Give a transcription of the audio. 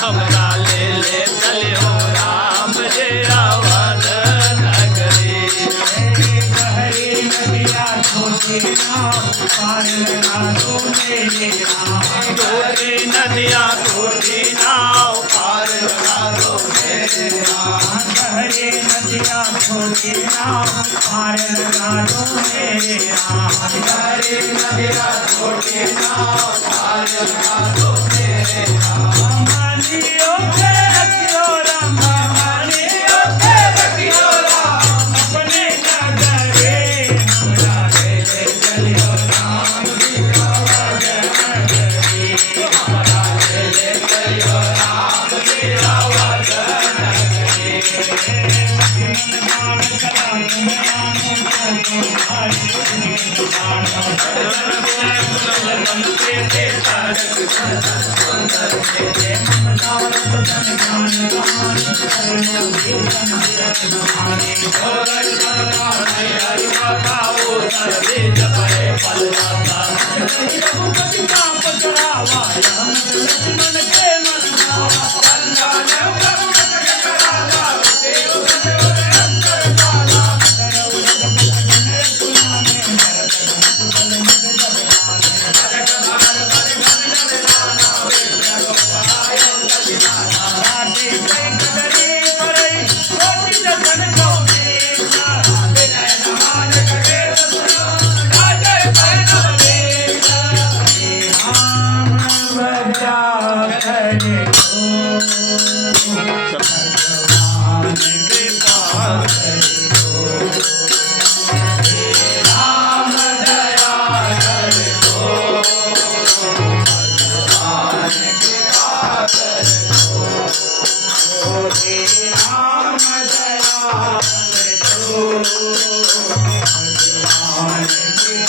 हमरा ले ले चलियो राम जे अवध नगरी। हरे नदिया छोटी नाव पार लगा दो मेरे राम। छोटी नदियाँ छोटी नाव पार लगा दो मेरे राम। हरे नदिया छोटी नाव पार लगा दो मेरे राम। हरे नदियाँ छोटी नाव पार लगा दो मेरे राम। मानियो के रखियो राम, मानियो के रखियो राम, अपने नगरे हमरा ले ले चलियो राम जी अवध नगरी। हमरा ले ले चलियो राम जी अवध नगरी। मान कला तुम भगवान की